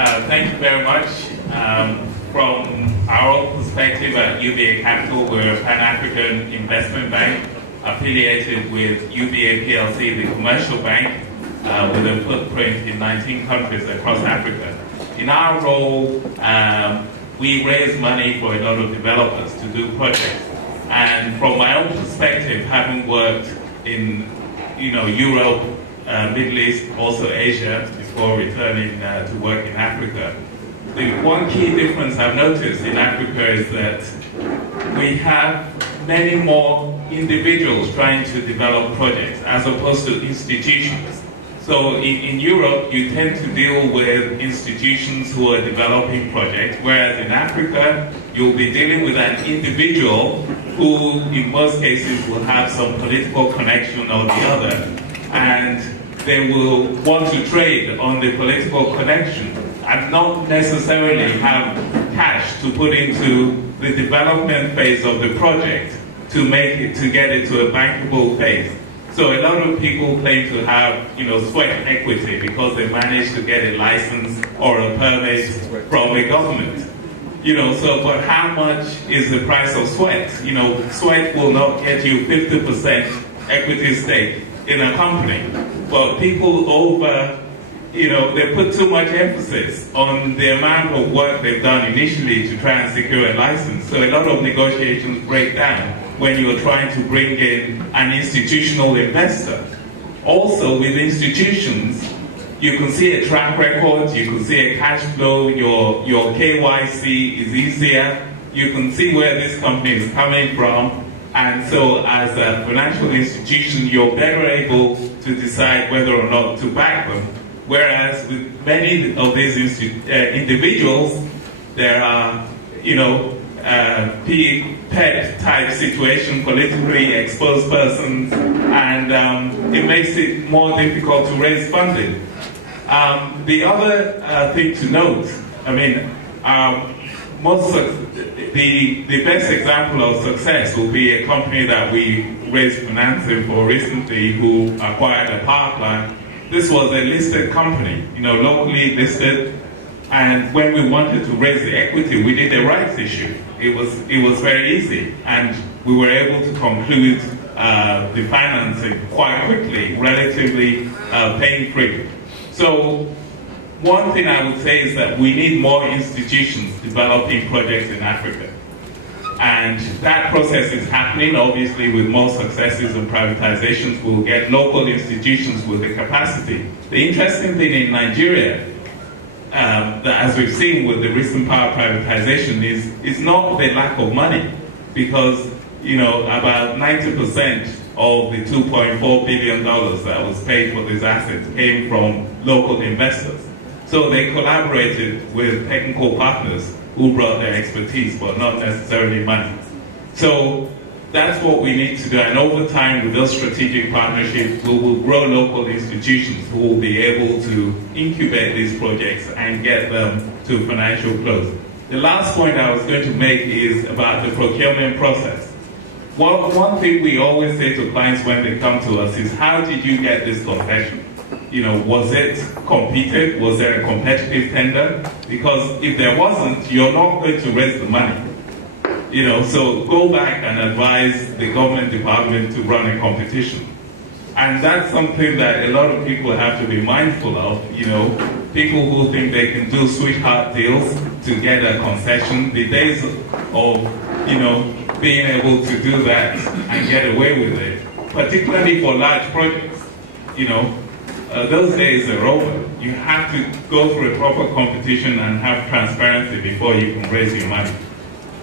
Thank you very much. From our own perspective at UBA Capital, we're a Pan-African investment bank affiliated with UBA PLC, the commercial bank, with a footprint in 19 countries across Africa. In our role, we raise money for a lot of developers to do projects. And from my own perspective, having worked in Europe, Middle East, also Asia, before returning to work in Africa, the one key difference I've noticed in Africa is that we have many more individuals trying to develop projects as opposed to institutions. So in Europe, you tend to deal with institutions who are developing projects, whereas in Africa, you'll be dealing with an individual who, in most cases, will have some political connection or the other, and they will want to trade on the political connection and not necessarily have cash to put into the development phase of the project to get it to a bankable phase. So a lot of people claim to have, sweat equity because they managed to get a license or a permit from a government. But how much is the price of sweat? Sweat will not get you 50% equity stake in a company. But people they put too much emphasis on the amount of work they've done initially to try and secure a license. So a lot of negotiations break down when you're trying to bring in an institutional investor. Also, with institutions, you can see a track record, you can see a cash flow, your KYC is easier, you can see where this company is coming from, and so as a financial institution, you're better able to decide whether or not to back them. Whereas with many of these individuals, there are, PET type situation, politically exposed persons, and it makes it more difficult to raise funding. The other thing to note, the best example of success will be a company that we raised financing for recently who acquired a power plant. This was a listed company, locally listed, and when we wanted to raise the equity, we did a rights issue. It was very easy, and we were able to conclude the financing quite quickly, relatively pain-free. So one thing I would say is that we need more institutions developing projects in Africa. And that process is happening, obviously, with more successes and privatizations. We'll get local institutions with the capacity. The interesting thing in Nigeria, that as we've seen with the recent power privatization, is not the lack of money, because about 90% of the $2.4 billion that was paid for these assets came from local investors. So they collaborated with technical partners who brought their expertise, but not necessarily money. So that's what we need to do, and over time, with those strategic partnerships, we will grow local institutions who will be able to incubate these projects and get them to financial close. The last point I was going to make is about the procurement process. Well, one thing we always say to clients when they come to us is, how did you get this concession? Was it competed? Was there a competitive tender? Because if there wasn't, you're not going to raise the money. So go back and advise the government department to run a competition. And that's something that a lot of people have to be mindful of. People who think they can do sweetheart deals to get a concession, the days of, being able to do that and get away with it, particularly for large projects, those days are over. You have to go through a proper competition and have transparency before you can raise your money.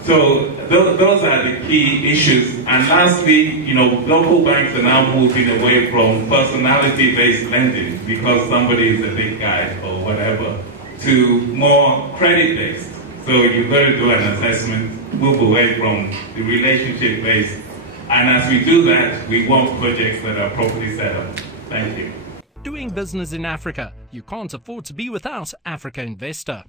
So those are the key issues. And lastly, local banks are now moving away from personality-based lending because somebody is a big guy or whatever, to more credit-based. So you've got to do an assessment, move away from the relationship-based. And as we do that, we want projects that are properly set up. Thank you. Doing business in Africa, you can't afford to be without Africa Investor.